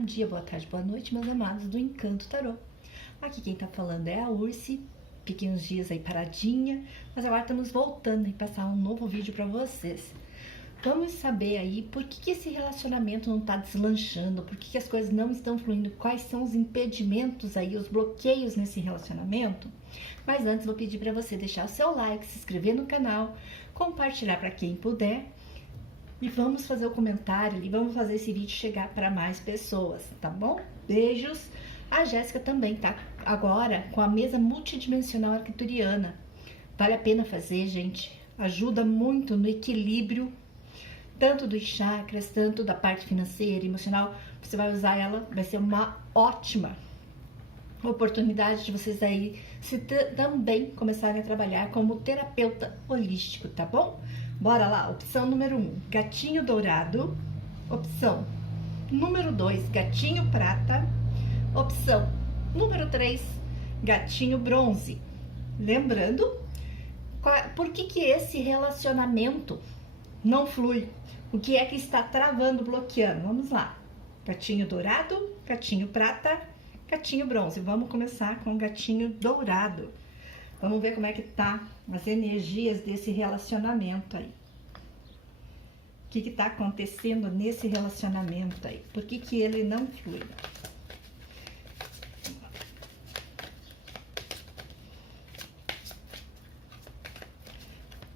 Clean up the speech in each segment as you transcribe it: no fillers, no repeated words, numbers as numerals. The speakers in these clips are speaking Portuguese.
Bom dia, boa tarde, boa noite, meus amados do Encanto Tarô. Aqui quem tá falando é a Ursi. Fiquei uns dias aí paradinha, mas agora estamos voltando e passar um novo vídeo para vocês. Vamos saber aí por que esse relacionamento não tá deslanchando, por que as coisas não estão fluindo, quais são os impedimentos aí, os bloqueios nesse relacionamento. Mas antes vou pedir para você deixar o seu like, se inscrever no canal, compartilhar para quem puder. E vamos fazer o comentário e vamos fazer esse vídeo chegar para mais pessoas, tá bom? Beijos! A Jéssica também tá agora com a mesa multidimensional arcturiana. Vale a pena fazer, gente. Ajuda muito no equilíbrio, tanto dos chakras, tanto da parte financeira, emocional. Você vai usar ela, vai ser uma ótima oportunidade de vocês aí também começarem a trabalhar como terapeuta holístico, tá bom? Bora lá, opção número 1, gatinho dourado. Opção número 2, gatinho prata. Opção número 3, gatinho bronze. Lembrando, por que esse relacionamento não flui? O que é que está travando, bloqueando? Vamos lá. Gatinho dourado, gatinho prata, gatinho bronze. Vamos começar com o gatinho dourado. Vamos ver como é que tá as energias desse relacionamento aí. O que tá acontecendo nesse relacionamento aí? Por que ele não flui?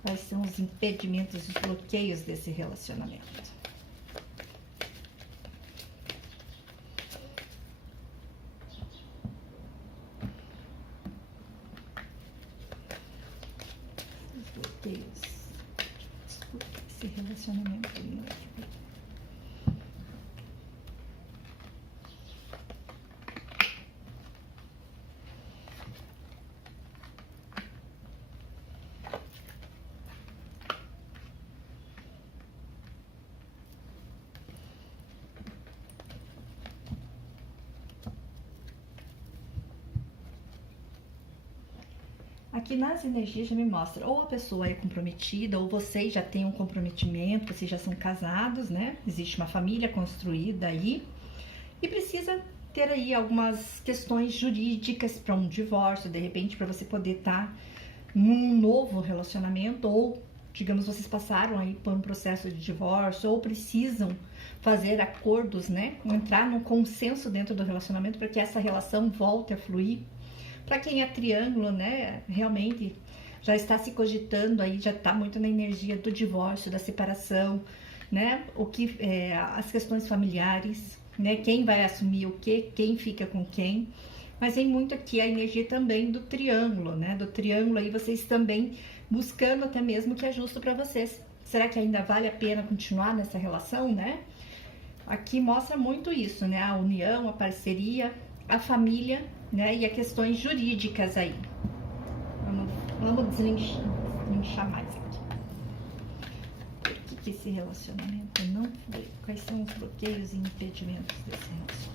Quais são os impedimentos, os bloqueios desse relacionamento? Esse relacionamento não flui. Aqui nas energias já me mostra, ou a pessoa é comprometida, ou vocês já têm um comprometimento, vocês já são casados, né? Existe uma família construída aí e precisa ter aí algumas questões jurídicas para um divórcio, de repente, para você poder estar num novo relacionamento, ou, digamos, vocês passaram aí por um processo de divórcio, ou precisam fazer acordos, né? Entrar num consenso dentro do relacionamento para que essa relação volte a fluir. Para quem é triângulo, né, realmente já está se cogitando aí, já está muito na energia do divórcio, da separação, né, as questões familiares, né, quem vai assumir o quê, quem fica com quem, mas tem muito aqui a energia também do triângulo, né, do triângulo aí vocês também buscando até mesmo o que é justo para vocês. Será que ainda vale a pena continuar nessa relação, né? Aqui mostra muito isso, né, a união, a parceria, a família, né, e as questões jurídicas aí. Vamos deslinchar mais aqui. Por que esse relacionamento não flui? Quais são os bloqueios e impedimentos desse relacionamento?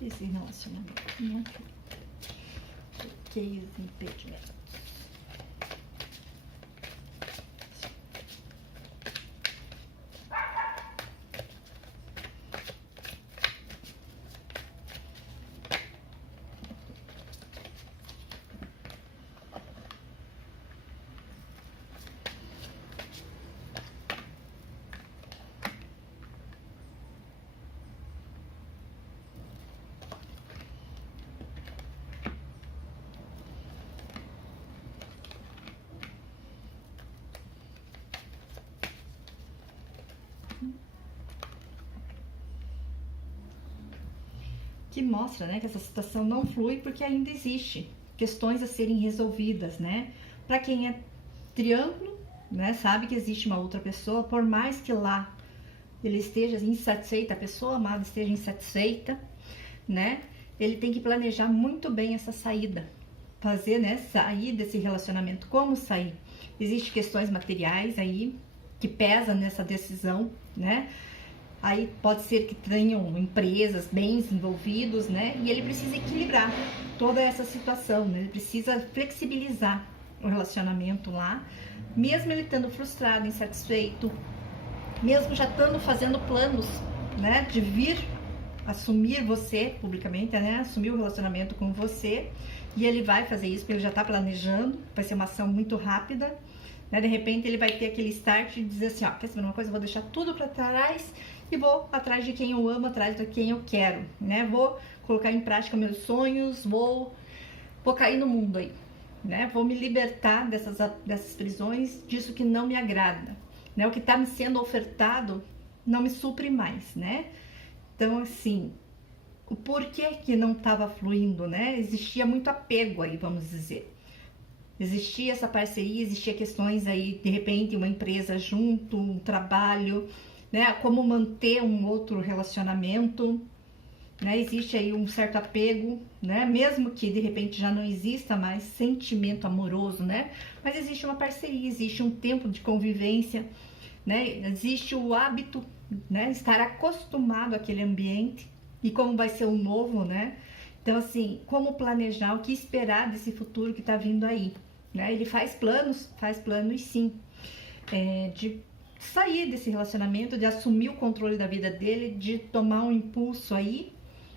Esse relacionamento não flui. Bloqueios e impedimentos. Que mostra, né, que essa situação não flui porque ainda existe questões a serem resolvidas, né? Para quem é triângulo, né, sabe que existe uma outra pessoa, por mais que lá ele esteja insatisfeita, a pessoa amada esteja insatisfeita, né? Ele tem que planejar muito bem essa saída, fazer, né, sair desse relacionamento. Como sair? Existem questões materiais aí que pesam nessa decisão, né? Aí pode ser que tenham empresas, bens envolvidos, né? E ele precisa equilibrar toda essa situação, né? Ele precisa flexibilizar o relacionamento lá, mesmo ele estando frustrado, insatisfeito, mesmo já estando fazendo planos, né? De vir assumir você publicamente, né? Assumir o relacionamento com você. E ele vai fazer isso porque ele já está planejando, vai ser uma ação muito rápida. Né? De repente ele vai ter aquele start e dizer assim, ó, quer saber uma coisa? Eu vou deixar tudo para trás e vou atrás de quem eu amo, atrás de quem eu quero, né? Vou colocar em prática meus sonhos, vou cair no mundo aí, né? Vou me libertar dessas prisões, disso que não me agrada, né? O que está me sendo ofertado não me supre mais, né? Então, assim, o porquê que não estava fluindo, né? Existia muito apego aí, vamos dizer. Existia essa parceria, existia questões aí, de repente, uma empresa junto, um trabalho, né? Como manter um outro relacionamento, né? Existe aí um certo apego, né? Mesmo que de repente já não exista mais sentimento amoroso, né? Mas existe uma parceria, existe um tempo de convivência, né? Existe o hábito, né? Estar acostumado àquele ambiente e como vai ser o novo, né? Então, assim, como planejar, o que esperar desse futuro que tá vindo aí, né? Ele faz planos sim, de sair desse relacionamento, de assumir o controle da vida dele, de tomar um impulso aí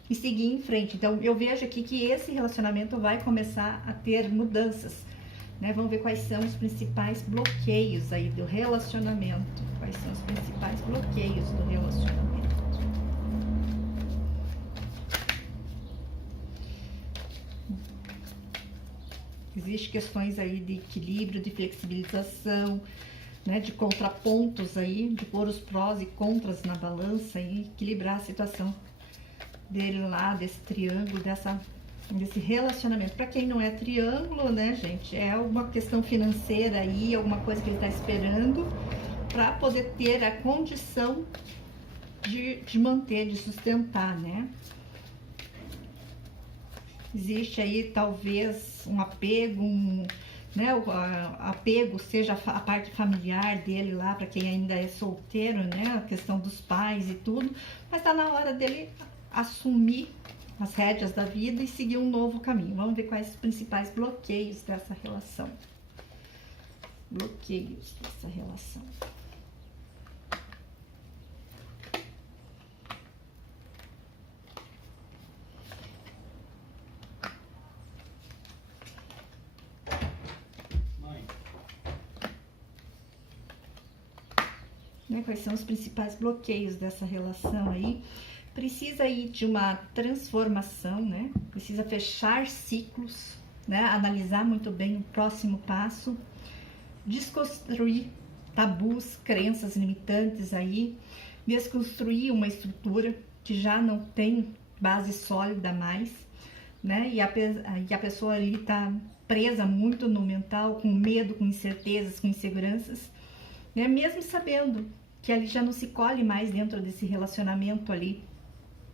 e seguir em frente. Então, eu vejo aqui que esse relacionamento vai começar a ter mudanças, né? Vamos ver quais são os principais bloqueios aí do relacionamento. Quais são os principais bloqueios do relacionamento? Existem questões aí de equilíbrio, de flexibilização, né, de contrapontos aí, de pôr os prós e contras na balança e equilibrar a situação dele lá, desse triângulo, desse relacionamento. Para quem não é triângulo, né, gente, é alguma questão financeira aí, alguma coisa que ele está esperando para poder ter a condição de manter, de sustentar, né? Existe aí talvez um apego, né? O apego seja a parte familiar dele lá, para quem ainda é solteiro, né? A questão dos pais e tudo, mas tá na hora dele assumir as rédeas da vida e seguir um novo caminho. Vamos ver quais os principais bloqueios dessa relação. Bloqueios dessa relação. Né, quais são os principais bloqueios dessa relação aí? Precisa aí de uma transformação, né? Precisa fechar ciclos, né? Analisar muito bem o próximo passo, desconstruir tabus, crenças limitantes aí, desconstruir uma estrutura que já não tem base sólida mais, né? E a pessoa ali tá presa muito no mental, com medo, com incertezas, com inseguranças, né? Mesmo sabendo que ali já não se colhe mais dentro desse relacionamento ali.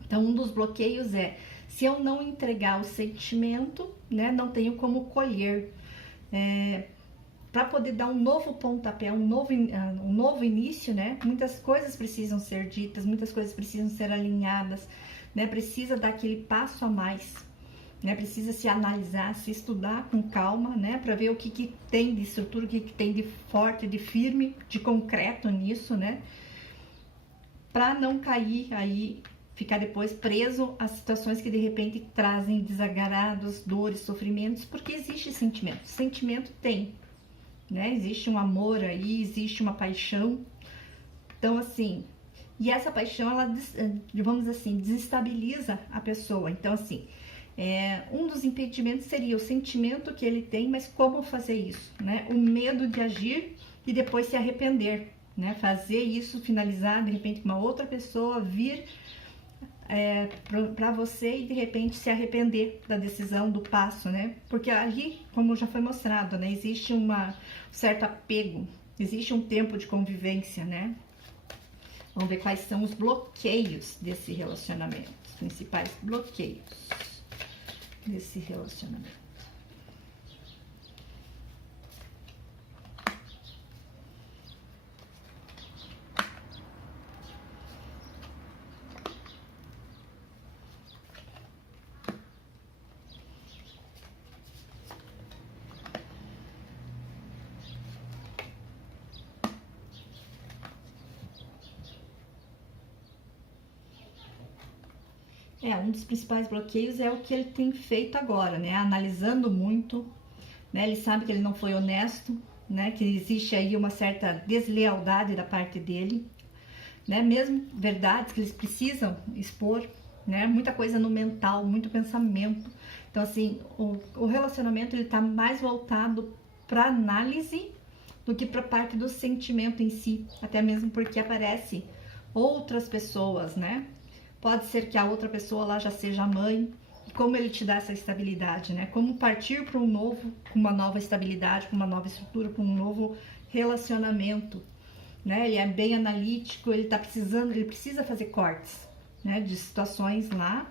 Então, um dos bloqueios é, se eu não entregar o sentimento, né, não tenho como colher. Para poder dar um novo pontapé, um novo início, né, muitas coisas precisam ser ditas, muitas coisas precisam ser alinhadas, né, precisa dar aquele passo a mais, né, precisa se analisar, se estudar com calma, né, para ver o que tem de estrutura, o que tem de forte, de firme, de concreto nisso, né, para não cair aí, ficar depois preso a situações que de repente trazem desagradados, dores, sofrimentos, porque existe sentimento. Sentimento tem, né? Existe um amor aí, existe uma paixão. Então, assim, e essa paixão, ela, vamos assim, desestabiliza a pessoa. Então, assim, um dos impedimentos seria o sentimento que ele tem, mas como fazer isso, né? O medo de agir e depois se arrepender, né? Fazer isso, finalizar, de repente, com uma outra pessoa, vir para você e de repente se arrepender da decisão, do passo, né? Porque ali, como já foi mostrado, né? Existe um certo apego, existe um tempo de convivência, né? Vamos ver quais são os bloqueios desse relacionamento, os principais bloqueios desse relacionamento. Um dos principais bloqueios é o que ele tem feito agora, né? Analisando muito, né? Ele sabe que ele não foi honesto, né? Que existe aí uma certa deslealdade da parte dele, né? Mesmo verdades que eles precisam expor, né? Muita coisa no mental, muito pensamento. Então, assim, o relacionamento ele tá mais voltado para análise do que para parte do sentimento em si, até mesmo porque aparece outras pessoas, né? Pode ser que a outra pessoa lá já seja a mãe. E como ele te dá essa estabilidade, né? Como partir para um novo, com uma nova estabilidade, com uma nova estrutura, com um novo relacionamento, né? Ele é bem analítico, ele precisa fazer cortes, né? De situações lá,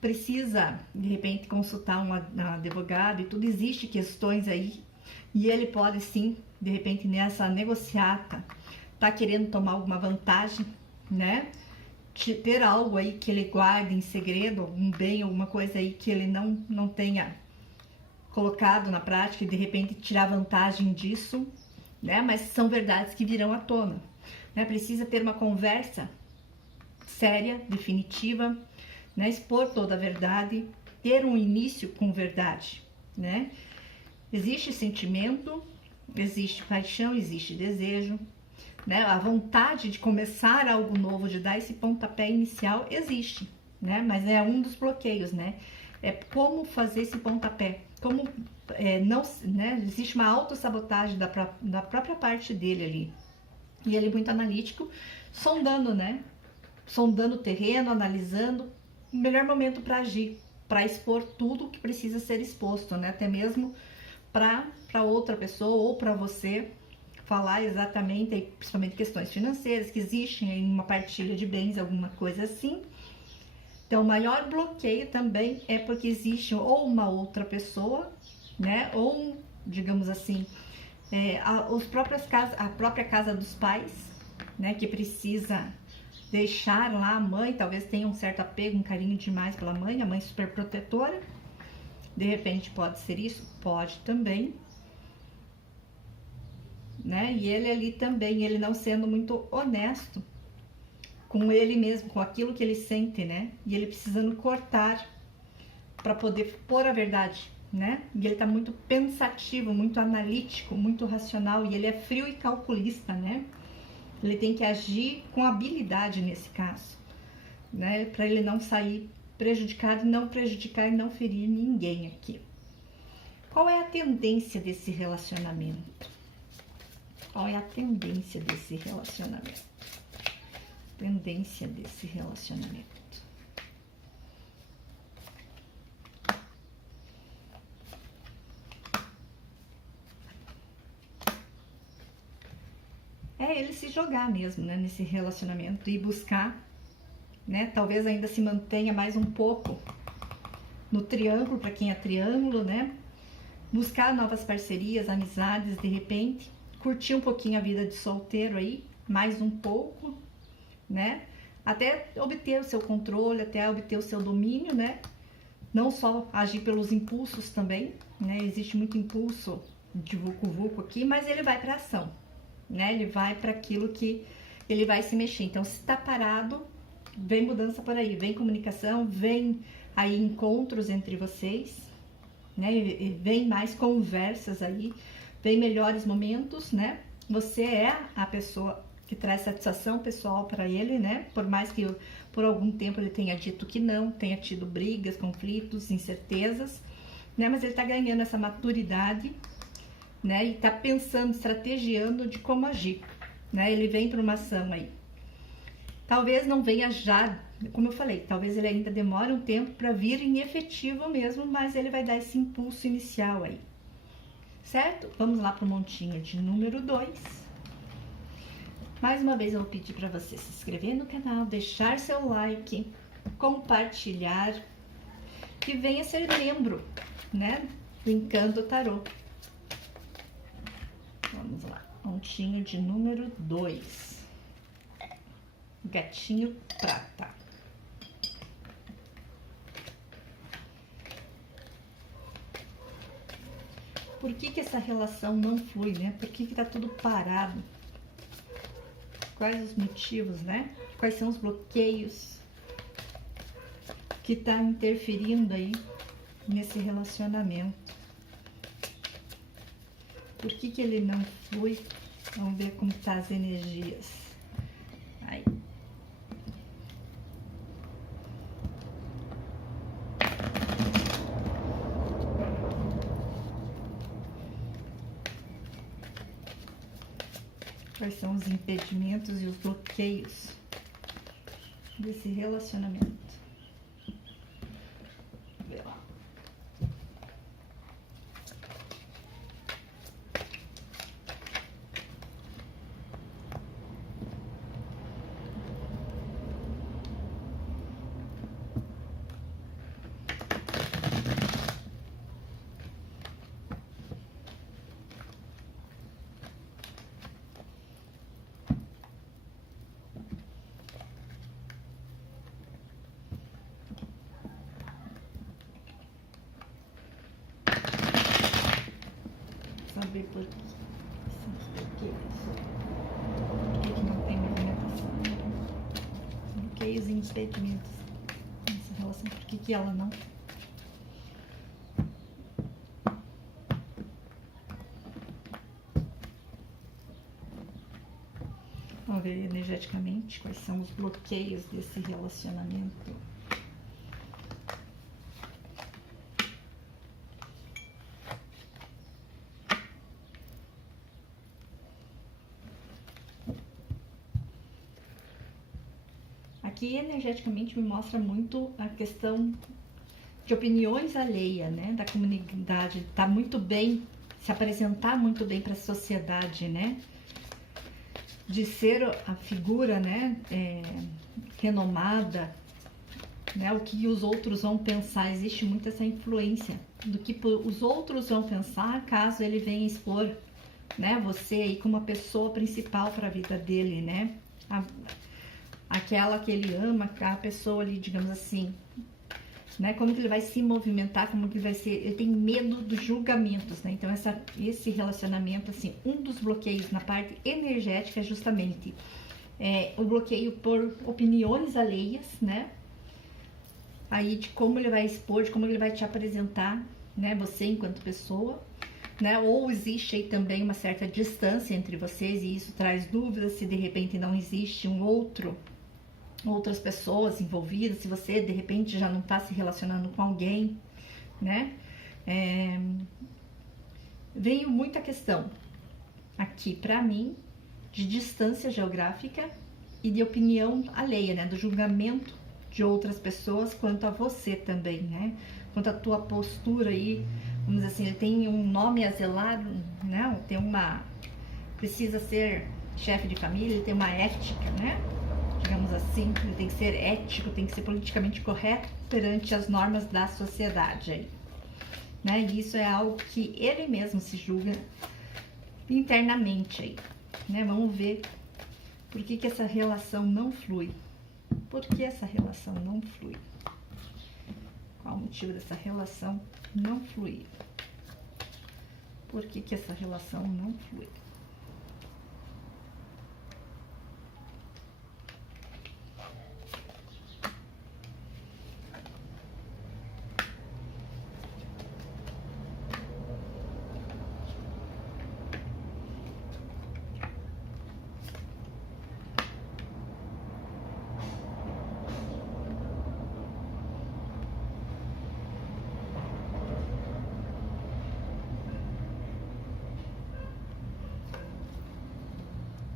precisa de repente consultar um advogado e tudo. Existe questões aí e ele pode sim, de repente nessa negociata, tá querendo tomar alguma vantagem, né? Ter algo aí que ele guarde em segredo, algum bem, alguma coisa aí que ele não tenha colocado na prática e de repente tirar vantagem disso, né? Mas são verdades que virão à tona, né? Precisa ter uma conversa séria, definitiva, né? Expor toda a verdade, ter um início com verdade, né? Existe sentimento, existe paixão, existe desejo, né? A vontade de começar algo novo, de dar esse pontapé inicial, existe, né? Mas é um dos bloqueios, né? É como fazer esse pontapé, como não, né? Existe uma autossabotagem da própria parte dele ali. E ele é muito analítico, sondando, né? Sondando o terreno, analisando o melhor momento para agir, para expor tudo que precisa ser exposto, né? Até mesmo para outra pessoa ou para você, falar exatamente, principalmente questões financeiras, que existem em uma partilha de bens, alguma coisa assim. Então, o maior bloqueio também é porque existe ou uma outra pessoa, né, ou, digamos assim, a própria casa dos pais, né, que precisa deixar lá a mãe, talvez tenha um certo apego, um carinho demais pela mãe, a mãe super protetora. De repente pode ser isso? Pode também. Né? E ele ali também, ele não sendo muito honesto com ele mesmo, com aquilo que ele sente, né? E ele precisando cortar para poder pôr a verdade, né? E ele tá muito pensativo, muito analítico, muito racional, e ele é frio e calculista, né? Ele tem que agir com habilidade nesse caso, né? Para ele não sair prejudicado, não prejudicar e não ferir ninguém aqui. Qual é a tendência desse relacionamento? Qual é a tendência desse relacionamento? Tendência desse relacionamento. É ele se jogar mesmo, né, nesse relacionamento e buscar, né, talvez ainda se mantenha mais um pouco no triângulo, para quem é triângulo, né, buscar novas parcerias, amizades, de repente, curtir um pouquinho a vida de solteiro aí, mais um pouco, né, até obter o seu controle, até obter o seu domínio, né, não só agir pelos impulsos também, né, existe muito impulso de vucu-vucu aqui, mas ele vai para ação, né, ele vai para aquilo que ele vai se mexer. Então, se tá parado, vem mudança por aí, vem comunicação, vem aí encontros entre vocês, né, e vem mais conversas aí, vem melhores momentos, né, você é a pessoa que traz satisfação pessoal para ele, né, por mais que por algum tempo ele tenha dito que não, tenha tido brigas, conflitos, incertezas, né, mas ele tá ganhando essa maturidade, né, e tá pensando, estrategiando de como agir, né, ele vem para uma ação aí. Talvez não venha já, como eu falei, talvez ele ainda demore um tempo para vir em efetivo mesmo, mas ele vai dar esse impulso inicial aí, certo? Vamos lá para o montinho de número 2. Mais uma vez eu vou pedir para você se inscrever no canal, deixar seu like, compartilhar e venha ser membro, né, do Encanto Tarô. Vamos lá, montinho de número 2. Gatinho prata. Por que essa relação não flui, né? Por que tá tudo parado? Quais os motivos, né? Quais são os bloqueios que tá interferindo aí nesse relacionamento. Por que que ele não flui? Vamos ver como tá as energias. Aí. Quais são os impedimentos e os bloqueios desse relacionamento? Vamos ver lá. Saber por que não tem movimentação. Bloqueios e impedimentos nessa relação. Por que ela não? Vamos ver energeticamente quais são os bloqueios desse relacionamento. Aqui energeticamente me mostra muito a questão de opiniões alheias, né, da comunidade, tá muito bem, se apresentar muito bem para a sociedade, né, de ser a figura, né, renomada, né, o que os outros vão pensar, existe muito essa influência do que os outros vão pensar caso ele venha expor, né, você aí como a pessoa principal para a vida dele, né, aquela que ele ama, a pessoa ali, digamos assim, né? Como que ele vai se movimentar, como que vai ser, ele tem medo dos julgamentos, né? Então esse relacionamento, assim, um dos bloqueios na parte energética é justamente o bloqueio por opiniões alheias, né? Aí de como ele vai expor, de como ele vai te apresentar, né? Você enquanto pessoa, né? Ou existe aí também uma certa distância entre vocês e isso traz dúvidas se de repente não existe outras pessoas envolvidas, se você de repente já não está se relacionando com alguém, né? Veio muita questão aqui para mim de distância geográfica e de opinião alheia, né? Do julgamento de outras pessoas quanto a você também, né? Quanto a tua postura aí, vamos dizer assim, ele tem um nome a zelar, né? Precisa ser chefe de família, ele tem uma ética, né? Digamos assim, ele tem que ser ético, tem que ser politicamente correto perante as normas da sociedade aí, né? E isso é algo que ele mesmo se julga internamente aí, né? Vamos ver por que essa relação não flui. Por que essa relação não flui? Qual o motivo dessa relação não fluir? Por que essa relação não flui?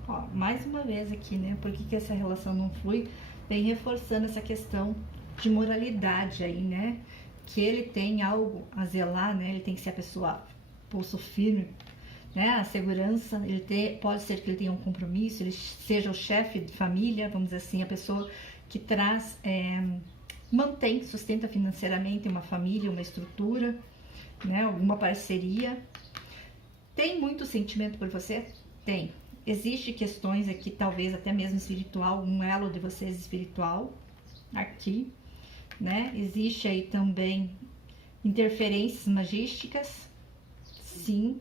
Ó, mais uma vez aqui, né? Por que essa relação não flui? Vem reforçando essa questão de moralidade aí, né? Que ele tem algo a zelar, né? Ele tem que ser a pessoa pulso firme, né? A segurança, pode ser que ele tenha um compromisso, ele seja o chefe de família, vamos dizer assim, a pessoa que traz, mantém, sustenta financeiramente uma família, uma estrutura, né? Alguma parceria. Tem muito sentimento por você? Tem. Existe questões aqui, talvez até mesmo espiritual, um elo de vocês espiritual aqui, né? Existe aí também interferências magísticas, sim,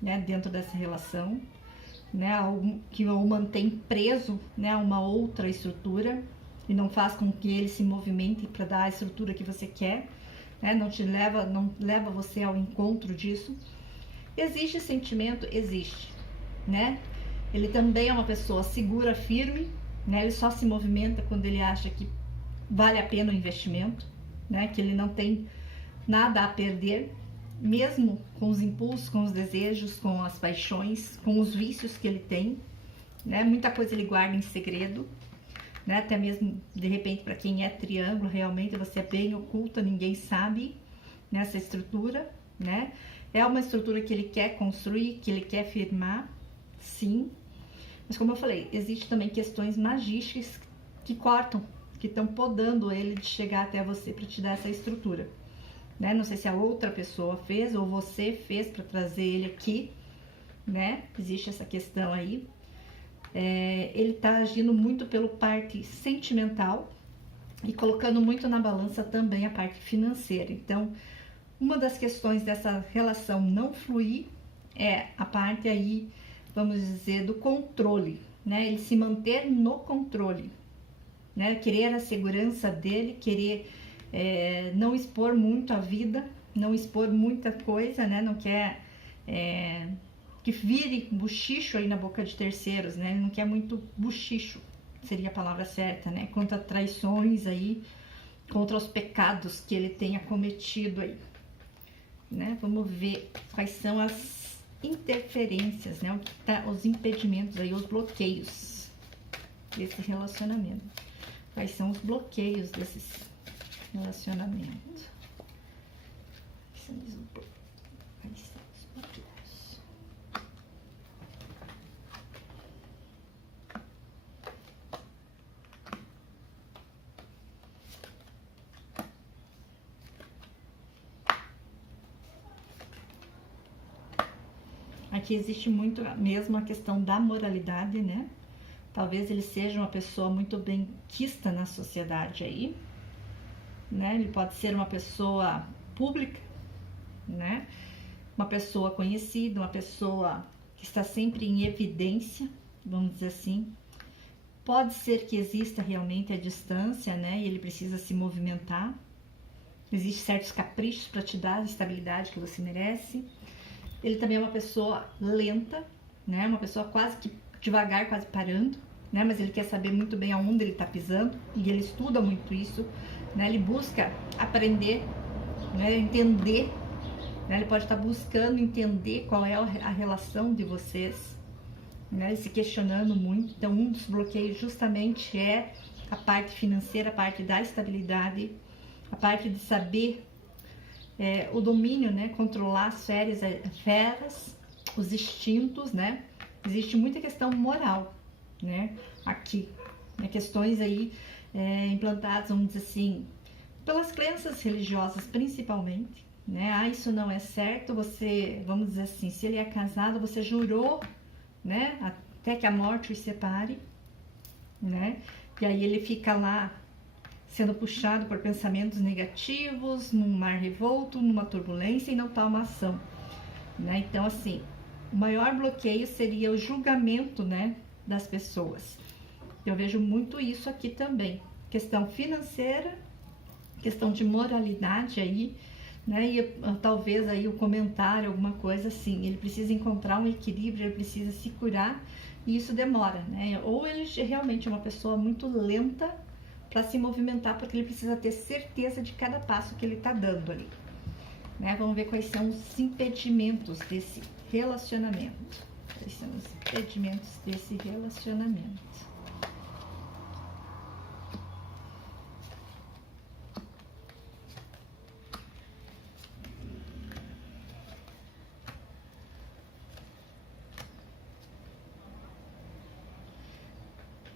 né? Dentro dessa relação, né? Algo que o mantém preso, né? A uma outra estrutura, e não faz com que ele se movimente para dar a estrutura que você quer, né? Não leva você ao encontro disso. Existe sentimento? Existe, né? Ele também é uma pessoa segura, firme, né? Ele só se movimenta quando ele acha que vale a pena o investimento, né? Que ele não tem nada a perder, mesmo com os impulsos, com os desejos, com as paixões, com os vícios que ele tem, né? Muita coisa ele guarda em segredo, né? Até mesmo, de repente, para quem é triângulo, realmente você é bem oculta, ninguém sabe nessa estrutura, né? É uma estrutura que ele quer construir, que ele quer firmar, sim. Mas como eu falei, existe também questões magísticas que cortam, que estão podando ele de chegar até você para te dar essa estrutura, né? Não sei se a outra pessoa fez ou você fez para trazer ele aqui, né? Existe essa questão aí. Ele tá agindo muito pelo parte sentimental e colocando muito na balança também a parte financeira. Então, uma das questões dessa relação não fluir é a parte aí, vamos dizer, do controle, né? Ele se manter no controle, né? Querer a segurança dele, querer não expor muito a vida, não expor muita coisa, né? Não quer que vire buchicho aí na boca de terceiros, né? Ele não quer muito buchicho, seria a palavra certa, né? Contra traições aí, contra os pecados que ele tenha cometido aí, né? Vamos ver quais são as interferências, né? Os impedimentos aí, os bloqueios desse relacionamento. Quais são os bloqueios desses relacionamentos? Quais são os bloqueios? Aqui existe muito mesmo a questão da moralidade, né? Talvez ele seja uma pessoa muito bem quista na sociedade aí, né? Ele pode ser uma pessoa pública, né? Uma pessoa conhecida, uma pessoa que está sempre em evidência, vamos dizer assim. Pode ser que exista realmente a distância, né? E ele precisa se movimentar. Existem certos caprichos para te dar a estabilidade que você merece. Ele também é uma pessoa lenta, né? Uma pessoa quase que devagar, quase parando, né? Mas ele quer saber muito bem aonde ele está pisando e ele estuda muito isso, né? Ele busca aprender, né? Entender, né? Ele pode estar buscando entender qual é a relação de vocês, né? Se questionando muito. Então, um dos bloqueios justamente é a parte financeira, a parte da estabilidade, a parte de saber o domínio, né? Controlar as feras, os instintos, né? Existe muita questão moral, né? Aqui, né? Questões aí implantadas, vamos dizer assim, pelas crenças religiosas principalmente, né? Ah, isso não é certo, você, vamos dizer assim, se ele é casado, você jurou, né? Até que a morte os separe, né? E aí ele fica lá sendo puxado por pensamentos negativos, num mar revolto, numa turbulência e não toma ação, né? Então, assim, o maior bloqueio seria o julgamento, né, das pessoas. Eu vejo muito isso aqui também. Questão financeira, questão de moralidade aí, né? E talvez aí o comentário, alguma coisa assim. Ele precisa encontrar um equilíbrio, ele precisa se curar e isso demora, né? Ou ele realmente é uma pessoa muito lenta para se movimentar, porque ele precisa ter certeza de cada passo que ele está dando ali, né? Vamos ver quais são os impedimentos desse relacionamento. Quais são os impedimentos desse relacionamento?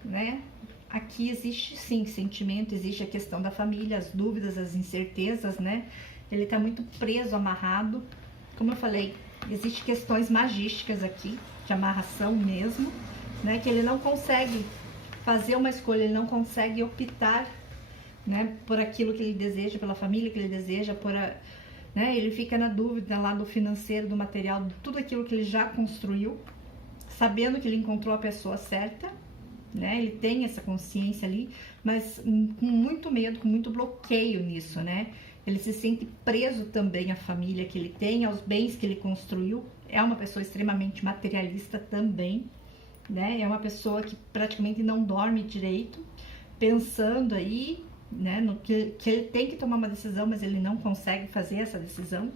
Né? Aqui existe sim sentimento, existe a questão da família, as dúvidas, as incertezas, né? Ele tá muito preso, amarrado. Como eu falei, existem questões magísticas aqui, de amarração mesmo, né? Que ele não consegue fazer uma escolha, ele não consegue optar, né? Por aquilo que ele deseja, pela família que ele deseja, né? Ele fica na dúvida lá do financeiro, do material, de tudo aquilo que ele já construiu, sabendo que ele encontrou a pessoa certa, né? Ele tem essa consciência ali, mas com muito medo, com muito bloqueio nisso, né? Ele se sente preso também à família que ele tem, aos bens que ele construiu. É uma pessoa extremamente materialista também, né? É uma pessoa que praticamente não dorme direito, pensando aí, né, no que ele tem que tomar uma decisão, mas ele não consegue fazer essa decisão,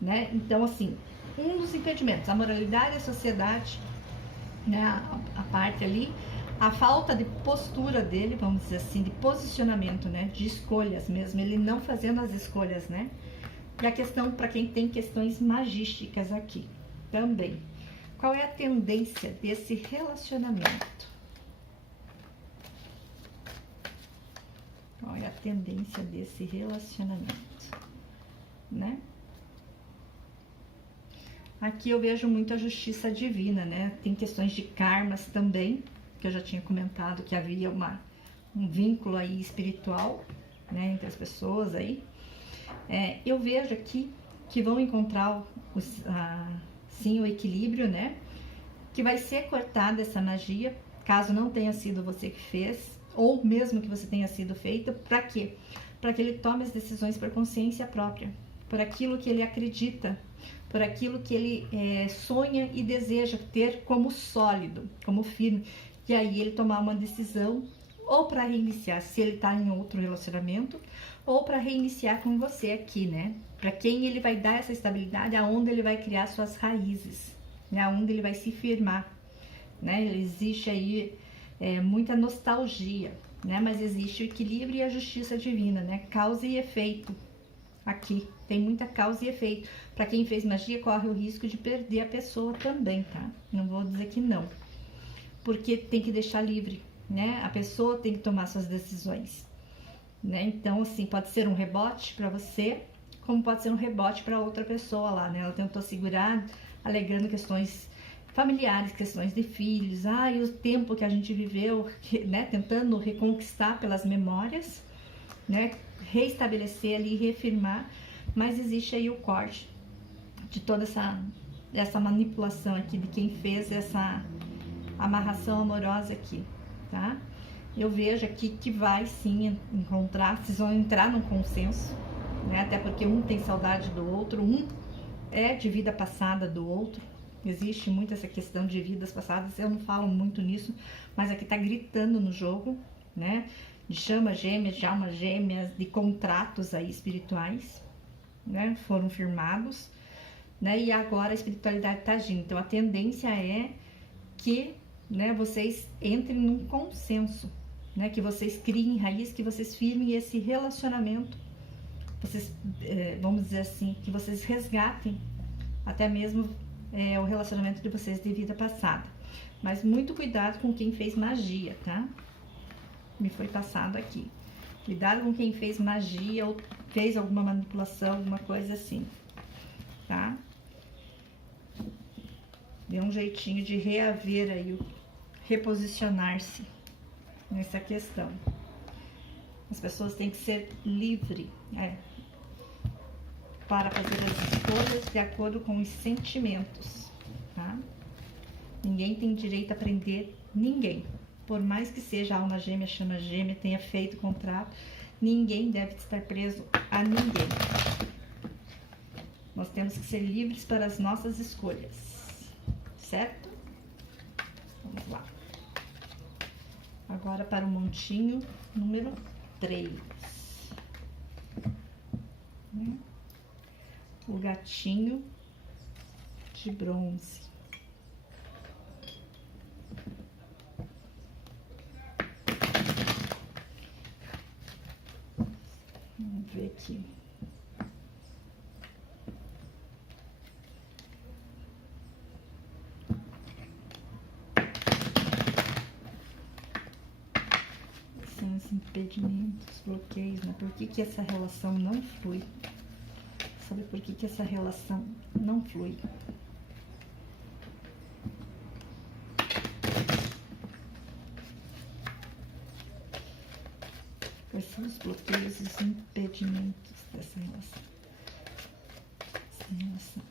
né? Então, assim, um dos impedimentos, a moralidade, a sociedade, né, a parte ali, a falta de postura dele, vamos dizer assim, de posicionamento, né, de escolhas mesmo, ele não fazendo as escolhas, né? E a questão para quem tem questões magísticas aqui também. Qual é a tendência desse relacionamento? Qual é a tendência desse relacionamento, né? Aqui eu vejo muito a justiça divina, né? Tem questões de karmas também, que eu já tinha comentado que havia um vínculo aí espiritual, né, entre as pessoas aí. Eu vejo aqui que vão encontrar sim, o equilíbrio, né? Que vai ser cortada essa magia, caso não tenha sido você que fez, ou mesmo que você tenha sido feita, para quê? Para que ele tome as decisões por consciência própria, por aquilo que ele acredita, por aquilo que ele sonha e deseja ter como sólido, como firme, e aí ele tomar uma decisão, ou para reiniciar, se ele está em outro relacionamento, ou para reiniciar com você aqui, né? Para quem ele vai dar essa estabilidade, aonde ele vai criar suas raízes, né? Aonde ele vai se firmar, né? Existe aí muita nostalgia, né? Mas existe o equilíbrio e a justiça divina, né? Causa e efeito. Aqui tem muita causa e efeito. Para quem fez magia, corre o risco de perder a pessoa também, tá? Não vou dizer que não, porque tem que deixar livre, né? A pessoa tem que tomar suas decisões, né? Então, assim, pode ser um rebote para você, como pode ser um rebote para outra pessoa lá, né? Ela tentou segurar, alegando questões familiares, questões de filhos, e o tempo que a gente viveu, né? Tentando reconquistar pelas memórias, né? Reestabelecer ali, reafirmar, mas existe aí o corte de toda essa manipulação aqui, de quem fez essa amarração amorosa aqui, tá? Eu vejo aqui que vai sim encontrar, vocês vão entrar num consenso, né? Até porque um tem saudade do outro, um é de vida passada do outro. Existe muito essa questão de vidas passadas, eu não falo muito nisso, mas aqui tá gritando no jogo, né? De chamas gêmeas, de almas gêmeas, de contratos aí espirituais, né? Foram firmados, né? E agora a espiritualidade tá agindo. Então a tendência é que, né, vocês entrem num consenso, né? Que vocês criem raiz, que vocês firmem esse relacionamento, vocês, vamos dizer assim, que vocês resgatem até mesmo o relacionamento de vocês de vida passada. Mas muito cuidado com quem fez magia, tá? Me foi passado aqui. Cuidado com quem fez magia ou fez alguma manipulação, alguma coisa assim, tá? Dê um jeitinho de reaver aí, reposicionar-se nessa questão. As pessoas têm que ser livres, para fazer as escolhas de acordo com os sentimentos, tá? Ninguém tem direito a prender ninguém. Por mais que seja alma gêmea, chama gêmea, tenha feito contrato, ninguém deve estar preso a ninguém. Nós temos que ser livres para as nossas escolhas, certo? Vamos lá. Agora para o montinho número 3. O gatinho de bronze. Vamos ver aqui. São os impedimentos, bloqueios, né? Por que essa relação não flui? Sabe por que essa relação não flui? Quais são os bloqueios e os impedimentos dessa relação? Essa relação.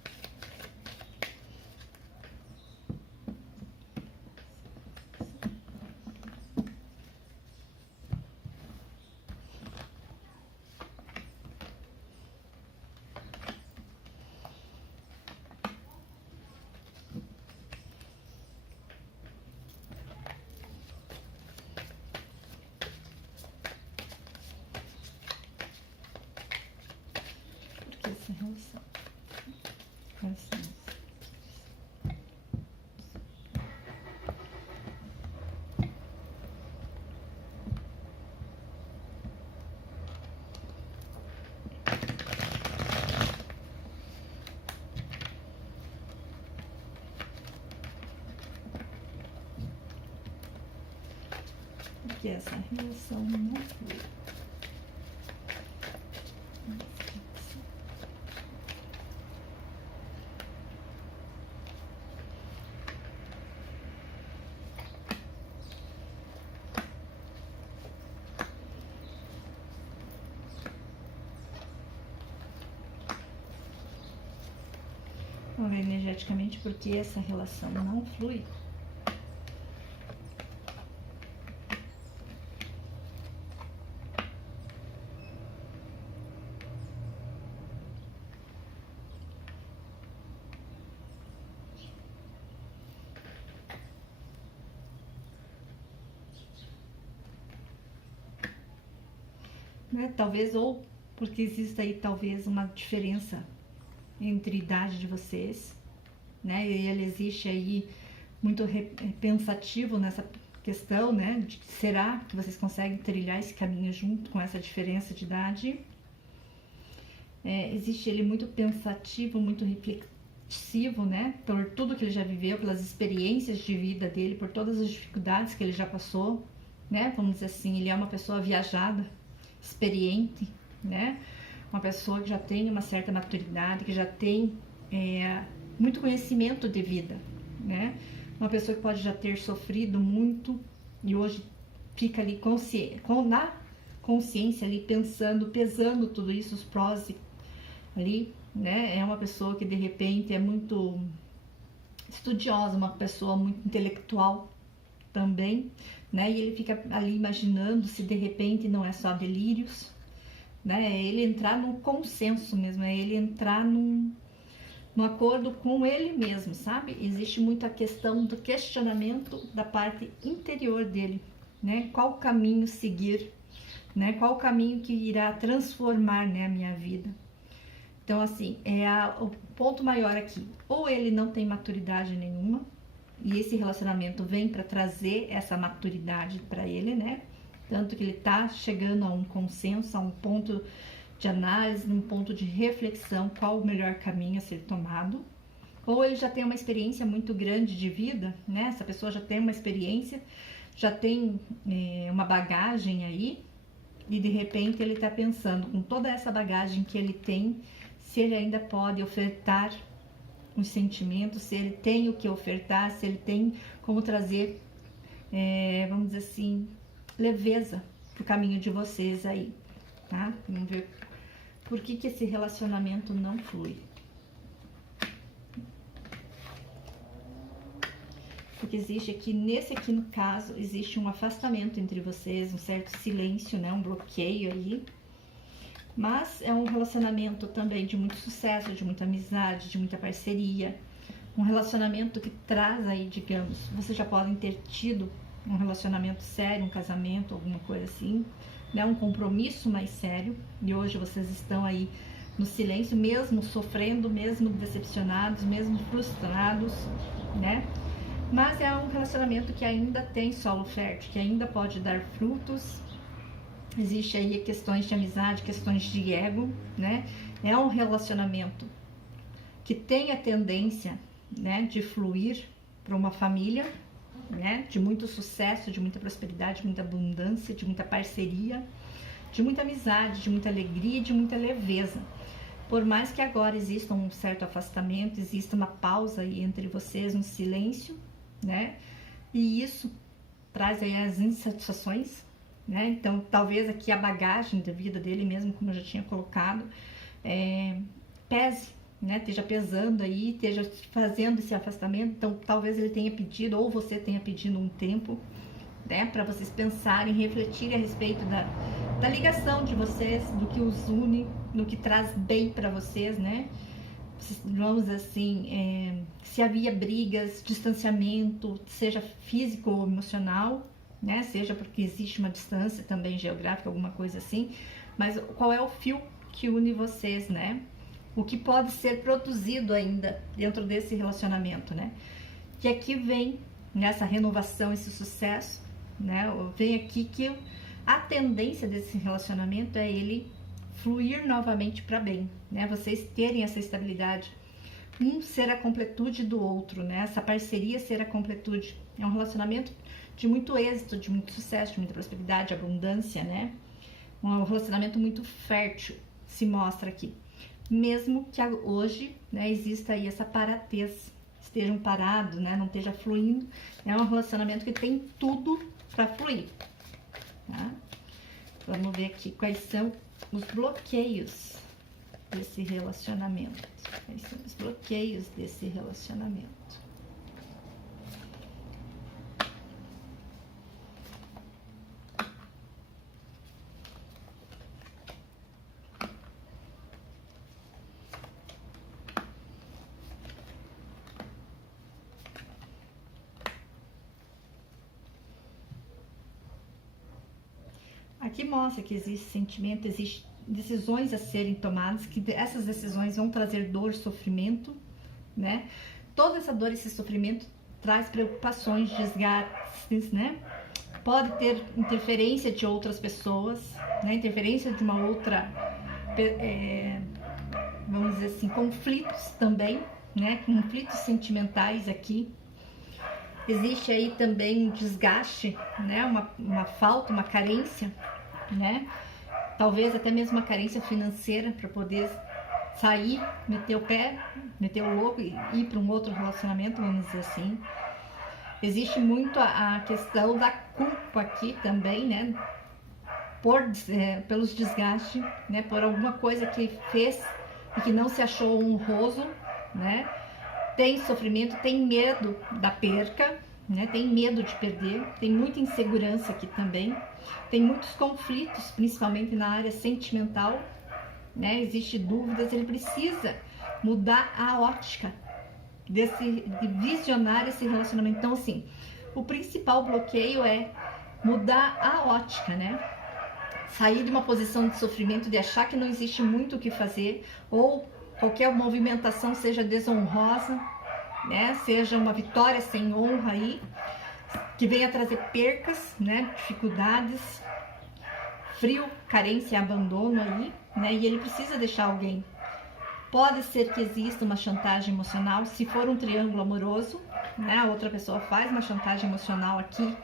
essa relação. Porque essa relação não flui. Vamos ver energeticamente porque essa relação não flui. Né? Talvez, ou porque existe aí talvez uma diferença entre a idade de vocês, né? E ele existe aí muito pensativo nessa questão, né? De será que vocês conseguem trilhar esse caminho junto com essa diferença de idade? Existe ele muito pensativo, muito reflexivo, né? Por tudo que ele já viveu, pelas experiências de vida dele, por todas as dificuldades que ele já passou, né? Vamos dizer assim, ele é uma pessoa viajada, experiente, né? Uma pessoa que já tem uma certa maturidade, que já tem muito conhecimento de vida, né? Uma pessoa que pode já ter sofrido muito e hoje fica ali na consciência ali pensando, pesando tudo isso, os prós ali, né? É uma pessoa que de repente é muito estudiosa, uma pessoa muito intelectual também, né? E ele fica ali imaginando se de repente não é só delírios, né? É ele entrar num consenso mesmo, é ele entrar num acordo com ele mesmo, sabe? Existe muita questão do questionamento da parte interior dele, né? Qual caminho seguir, né? Qual caminho que irá transformar, né, a minha vida? Então, assim, o ponto maior aqui, ou ele não tem maturidade nenhuma, e esse relacionamento vem para trazer essa maturidade para ele, né? Tanto que ele tá chegando a um consenso, a um ponto de análise, um ponto de reflexão, qual o melhor caminho a ser tomado. Ou ele já tem uma experiência muito grande de vida, né? Essa pessoa já tem uma experiência, já tem uma bagagem aí, e de repente ele tá pensando, com toda essa bagagem que ele tem, se ele ainda pode ofertar os sentimentos, se ele tem o que ofertar, se ele tem como trazer, vamos dizer assim, leveza pro caminho de vocês aí, tá? Vamos ver por que esse relacionamento não flui. Porque existe aqui, nesse aqui no caso, existe um afastamento entre vocês, um certo silêncio, né? Um bloqueio aí. Mas é um relacionamento também de muito sucesso, de muita amizade, de muita parceria. Um relacionamento que traz aí, digamos, vocês já podem ter tido um relacionamento sério, um casamento, alguma coisa assim, né? Um compromisso mais sério. E hoje vocês estão aí no silêncio, mesmo sofrendo, mesmo decepcionados, mesmo frustrados, né? Mas é um relacionamento que ainda tem solo fértil, que ainda pode dar frutos. Existe aí questões de amizade, questões de ego, né? É um relacionamento que tem a tendência, né, de fluir para uma família, né? De muito sucesso, de muita prosperidade, de muita abundância, de muita parceria, de muita amizade, de muita alegria, de muita leveza. Por mais que agora exista um certo afastamento, exista uma pausa aí entre vocês, um silêncio, né? E isso traz aí as insatisfações, né? Então, talvez aqui a bagagem da vida dele mesmo, como eu já tinha colocado, pese, né? Esteja pesando aí, esteja fazendo esse afastamento. Então, talvez ele tenha pedido, ou você tenha pedido um tempo, né? Para vocês pensarem, refletirem a respeito da ligação de vocês, do que os une, do que traz bem para vocês, né? Vamos assim, se havia brigas, distanciamento, seja físico ou emocional, né? Seja porque existe uma distância também geográfica, alguma coisa assim, mas qual é o fio que une vocês, né? o que pode ser produzido ainda dentro desse relacionamento, né? Que aqui vem nessa renovação, esse sucesso, né? Vem aqui que a tendência desse relacionamento é ele fluir novamente para bem, né? Vocês terem essa estabilidade, um ser a completude do outro, né? Essa parceria ser a completude. É um relacionamento de muito êxito, de muito sucesso, de muita prosperidade, abundância, né? Um relacionamento muito fértil se mostra aqui. Mesmo que hoje, né, exista aí essa paratez, estejam parados, né, não esteja fluindo, é um relacionamento que tem tudo para fluir, tá? Vamos ver aqui quais são os bloqueios desse relacionamento. Quais são os bloqueios desse relacionamento? Aqui mostra que existe sentimento, existe decisões a serem tomadas, que essas decisões vão trazer dor, sofrimento, né? Toda essa dor, esse sofrimento traz preocupações, desgastes, né? Pode ter interferência de outras pessoas, né? Interferência de uma outra, vamos dizer assim, conflitos também, né? Conflitos sentimentais aqui. Existe aí também um desgaste, né? Uma falta, uma carência, né? Talvez até mesmo uma carência financeira para poder sair, meter o pé, meter o louco e ir para um outro relacionamento, vamos dizer assim. Existe muito a questão da culpa aqui também, né? Pelos desgastes, né? Por alguma coisa que fez e que não se achou honroso, né? Tem sofrimento, tem medo da perca, né? Tem medo de perder, tem muita insegurança aqui também, tem muitos conflitos, principalmente na área sentimental, né? Existe dúvidas, ele precisa mudar a ótica de visionar esse relacionamento. Então, assim, o principal bloqueio é mudar a ótica, né? Sair de uma posição de sofrimento, de achar que não existe muito o que fazer, ou qualquer movimentação seja desonrosa, né? Seja uma vitória sem honra aí, que venha trazer percas, né? Dificuldades, frio, carência, abandono aí, né? E ele precisa deixar alguém. Pode ser que exista uma chantagem emocional, se for um triângulo amoroso, né? A outra pessoa faz uma chantagem emocional aqui,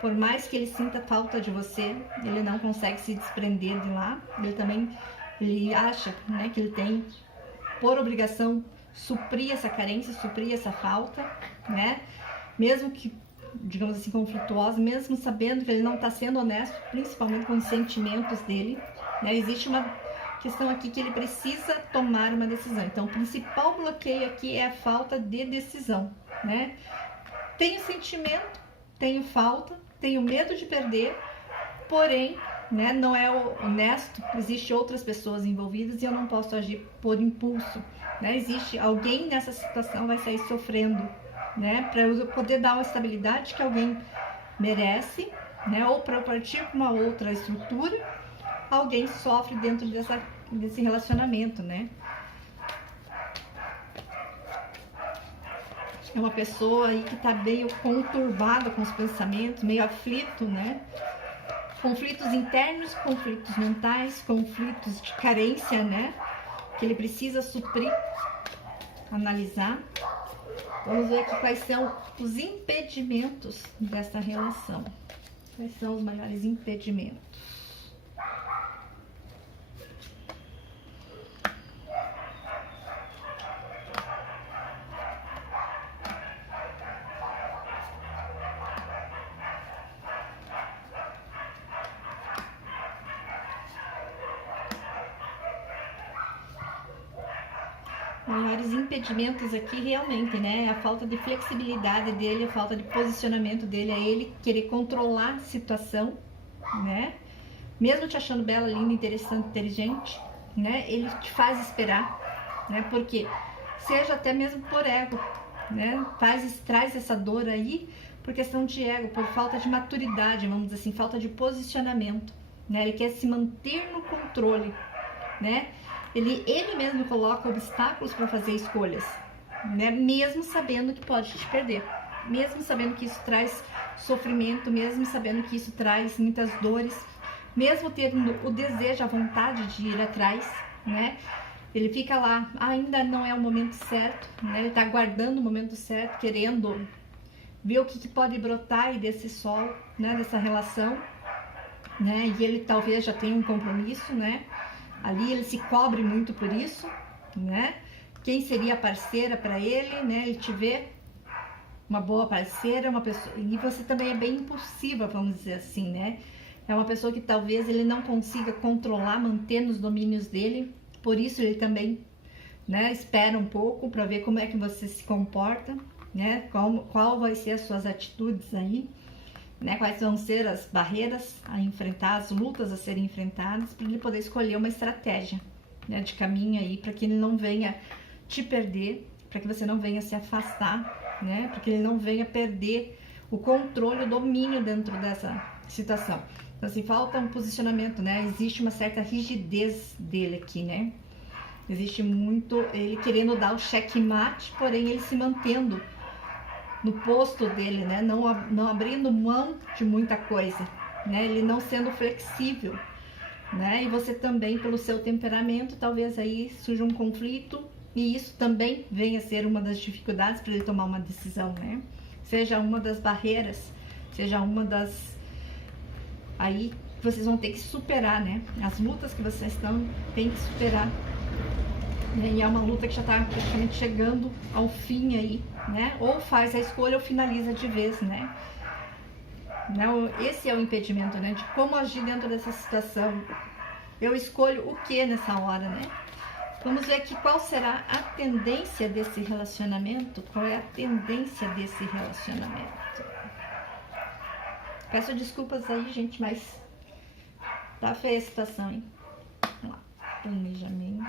por mais que ele sinta falta de você, ele não consegue se desprender de lá, ele acha, né, que ele tem por obrigação suprir essa carência, suprir essa falta, né? Mesmo que, digamos assim, conflituosa, mesmo sabendo que ele não está sendo honesto, principalmente com os sentimentos dele, né? Existe uma questão aqui que ele precisa tomar uma decisão. Então, o principal bloqueio aqui é a falta de decisão, né? Tenho sentimento, tenho falta, tenho medo de perder, porém, né, não é honesto, existe outras pessoas envolvidas e eu não posso agir por impulso, né? Existe alguém nessa situação vai sair sofrendo, né? Para eu poder dar uma estabilidade que alguém merece, né? Ou para eu partir para uma outra estrutura, alguém sofre dentro desse relacionamento, né? É uma pessoa aí que tá meio conturbada com os pensamentos, meio aflito, né? Conflitos internos, conflitos mentais, conflitos de carência, né? Que ele precisa suprir, analisar. Vamos ver aqui quais são os impedimentos dessa relação. Quais são os maiores impedimentos? Maiores impedimentos aqui realmente, né? A falta de flexibilidade dele, a falta de posicionamento dele, é ele querer controlar a situação, né? Mesmo te achando bela, linda, interessante, inteligente, né? Ele te faz esperar, né? Porque seja até mesmo por ego, né? Traz essa dor aí por questão de ego, por falta de maturidade, vamos dizer assim, falta de posicionamento, né? Ele quer se manter no controle, né? ele mesmo coloca obstáculos para fazer escolhas, né? Mesmo sabendo que pode te perder, mesmo sabendo que isso traz sofrimento, mesmo sabendo que isso traz muitas dores, mesmo tendo o desejo, a vontade de ir atrás, né? Ele fica lá, ainda não é o momento certo, né? Ele tá aguardando o momento certo, querendo ver o que pode brotar aí desse solo, né? Dessa relação, né? E ele talvez já tenha um compromisso, né? Ali ele se cobre muito por isso, né? Quem seria a parceira para ele, né? Ele te vê uma boa parceira, uma pessoa, e você também é bem impulsiva, vamos dizer assim, né? É uma pessoa que talvez ele não consiga controlar, manter nos domínios dele, por isso ele também, né, espera um pouco para ver como é que você se comporta, né? Qual vai ser as suas atitudes aí, né? Quais vão ser as barreiras a enfrentar, as lutas a serem enfrentadas, para ele poder escolher uma estratégia, né, de caminho aí, para que ele não venha te perder, para que você não venha se afastar, né? Para que ele não venha perder o controle, o domínio dentro dessa situação. Então, assim, falta um posicionamento, né? Existe uma certa rigidez dele aqui, né? Existe muito ele querendo dar o checkmate, porém ele se mantendo no posto dele, né? Não abrindo mão de muita coisa, né? Ele não sendo flexível, né? E você também, pelo seu temperamento, talvez aí surja um conflito, e isso também venha a ser uma das dificuldades para ele tomar uma decisão, né? Seja uma das barreiras, seja uma das... Aí vocês vão ter que superar, né? As lutas que vocês têm que superar, né? E é uma luta que já está praticamente chegando ao fim aí, né? Ou faz a escolha ou finaliza de vez, né? Esse é o impedimento, né? De como agir dentro dessa situação. Eu escolho o que nessa hora, né? Vamos ver aqui qual será a tendência desse relacionamento. Qual é a tendência desse relacionamento? Peço desculpas aí, gente, mas tá feia a situação, hein? Vamos lá. Planejamento.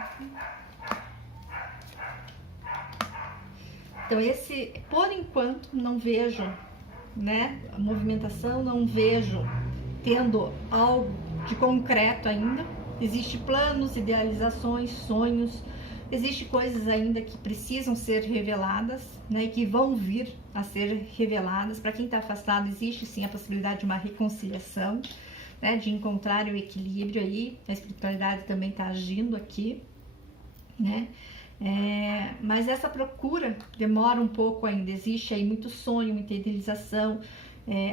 Então, por enquanto, não vejo, né, a movimentação, não vejo tendo algo de concreto ainda. Existem planos, idealizações, sonhos, existem coisas ainda que precisam ser reveladas, né, e que vão vir a ser reveladas. Para quem está afastado, existe sim a possibilidade de uma reconciliação, né, de encontrar o equilíbrio aí. A espiritualidade também está agindo aqui, né? Mas essa procura demora um pouco ainda. Existe aí muito sonho, muita idealização,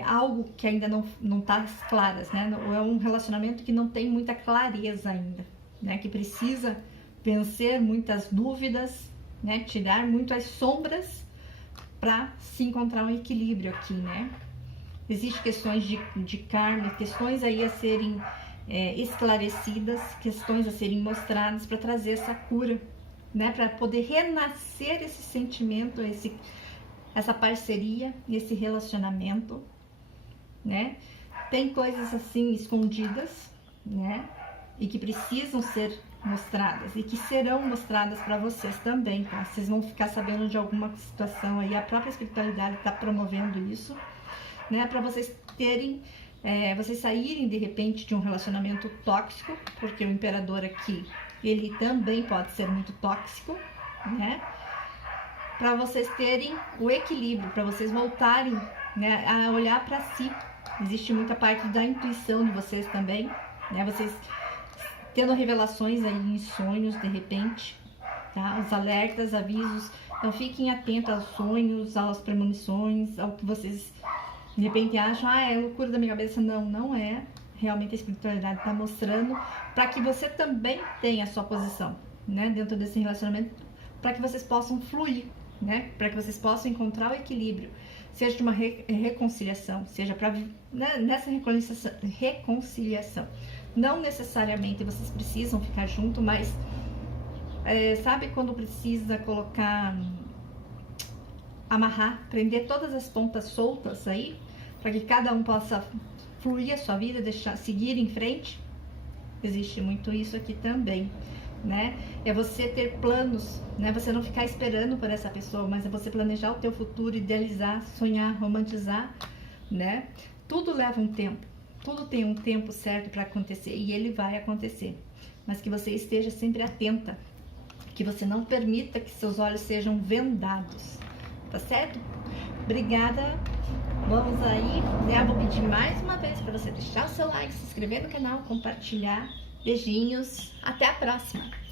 algo que ainda não está claras, né? É um relacionamento que não tem muita clareza ainda, né? Que precisa vencer muitas dúvidas, né? Tirar muito as sombras para se encontrar um equilíbrio aqui, né? Existem questões de karma, questões aí a serem esclarecidas, questões a serem mostradas para trazer essa cura, né? Para poder renascer esse sentimento, essa parceria, esse relacionamento, né? Tem coisas assim escondidas, né? E que precisam ser mostradas e que serão mostradas para vocês também, tá? Vocês vão ficar sabendo de alguma situação aí, a própria espiritualidade está promovendo isso, né? Para vocês terem, vocês saírem de repente de um relacionamento tóxico, porque o imperador aqui, ele também pode ser muito tóxico, né? Para vocês terem o equilíbrio, para vocês voltarem, né, a olhar para si. Existe muita parte da intuição de vocês também, né? Vocês tendo revelações aí em sonhos, de repente, tá? Os alertas, avisos. Então fiquem atentos aos sonhos, às premonições, ao que vocês de repente acham, é loucura da minha cabeça. Não é. Realmente a espiritualidade está mostrando para que você também tenha a sua posição, né, dentro desse relacionamento, para que vocês possam fluir, né, para que vocês possam encontrar o equilíbrio, seja de uma reconciliação, seja para, né, nessa reconciliação. Não necessariamente vocês precisam ficar junto, mas sabe quando precisa colocar, amarrar, prender todas as pontas soltas aí, para que cada um possa fluir a sua vida, seguir em frente? Existe muito isso aqui também, né? É você ter planos, né? Você não ficar esperando por essa pessoa, mas é você planejar o teu futuro, idealizar, sonhar, romantizar, né? Tudo leva um tempo, tudo tem um tempo certo para acontecer e ele vai acontecer. mas que você esteja sempre atenta, que você não permita que seus olhos sejam vendados, tá certo? Obrigada. Vamos aí, né? Vou pedir mais uma vez para você deixar o seu like, se inscrever no canal, compartilhar. Beijinhos, até a próxima!